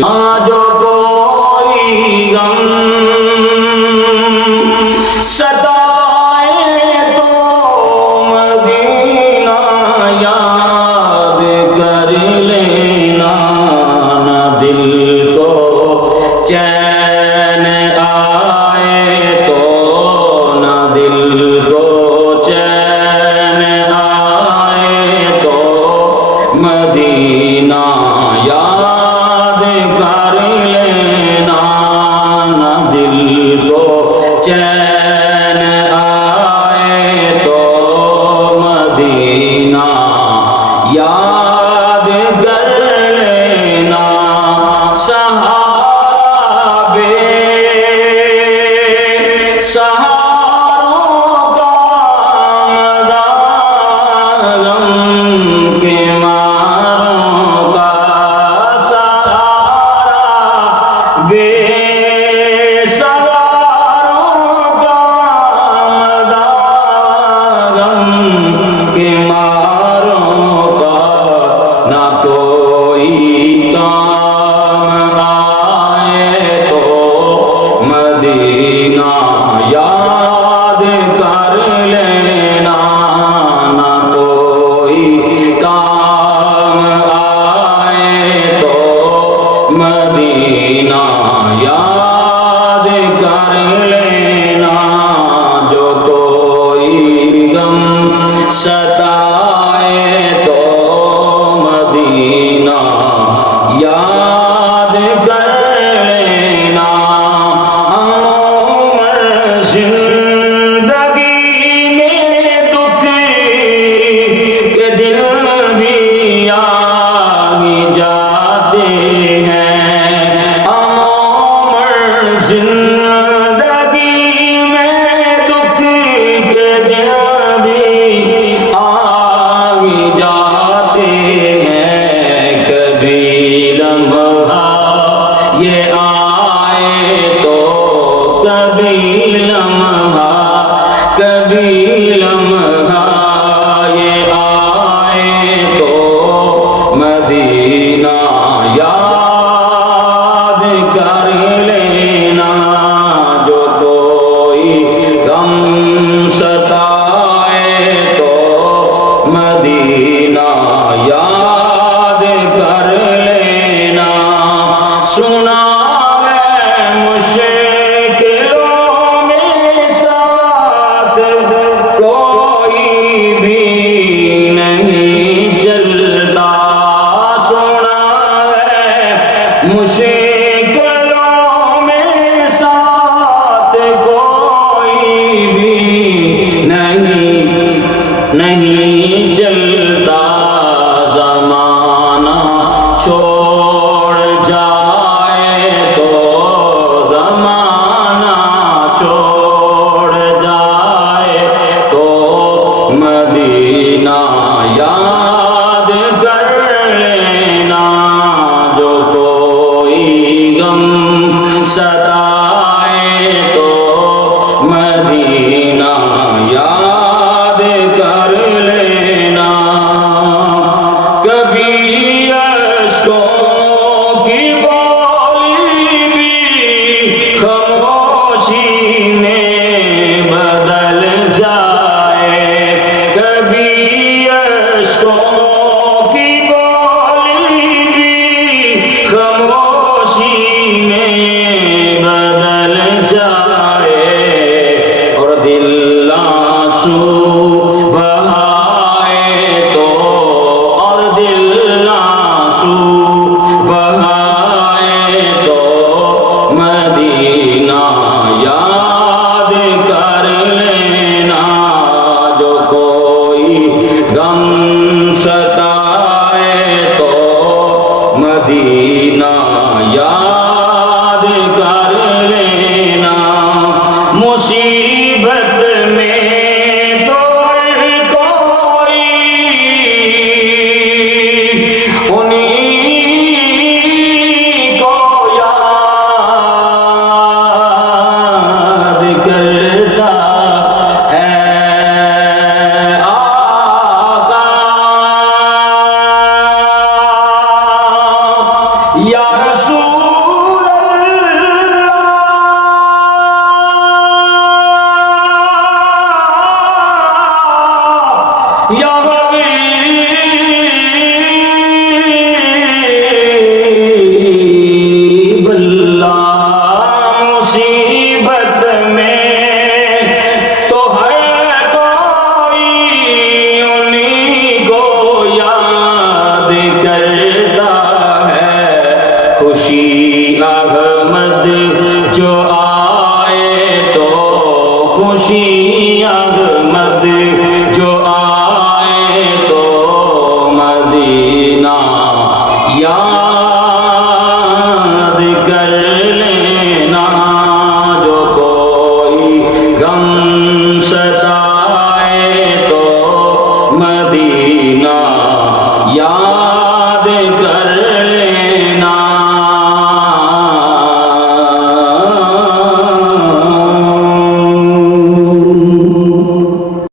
جو کوئی غم ستائے تو مدینہ یاد کر لینا، نہ دل کو چین آئے تو، نہ دل کو چین آئے تو مدینہ یاد کر لینا، نہ دل کو چین آئے تو مدینہ یاد کر لینا۔ سہارا بے سہاروں کا مدام کے ماروں کا سہارا، بے سہاروں کا مدام کے ماروں کا، نہ کوئی کام آئے تو مدینہ یاد کر لینا، نہ کوئی کام آئے تو مدینہ یاد کر لینا۔ جو کوئی غم ستائے تو مدینہ یاد کر لینا۔ عمر زندگی میں دکھ کے دن بھی آ ہی جاتے ہیں، عمر زندگی میں دکھ کے دن بھی آ ہی جاتے ہیں، کبھی لمحہ یہ آئے تو، کبھی لمحہ یہ آئے تو مدینہ یاد کر لینا۔ جو کوئی غم ستائے تو مدینہ یاد کر لینا۔ سنا ہے مشکلوں میں ساتھ کوئی بھی نہیں چلتا، سنا ہے مشکلوں میں ساتھ کوئی بھی نہیں چلتا، زمانہ چھوڑ جائے تو، زمانہ چھوڑ جائے تو مدینہ یاد کر لینا۔ جو کوئی غم ستائے تو مدینہ یاد کر لینا۔ کبھی اشکوں کی بولی بھی خاموشی میں بدل جائے، کبھی اشکوں کی بولی بھی خاموشی میں بدل جائے، اور دل آنسو بہائے تو، اور دل آنسو بہائے تو مدینہ یاد کر لینا۔ جو کوئی غم ستائے تو مدینہ یاد کر لینا۔ خوشی احمد جو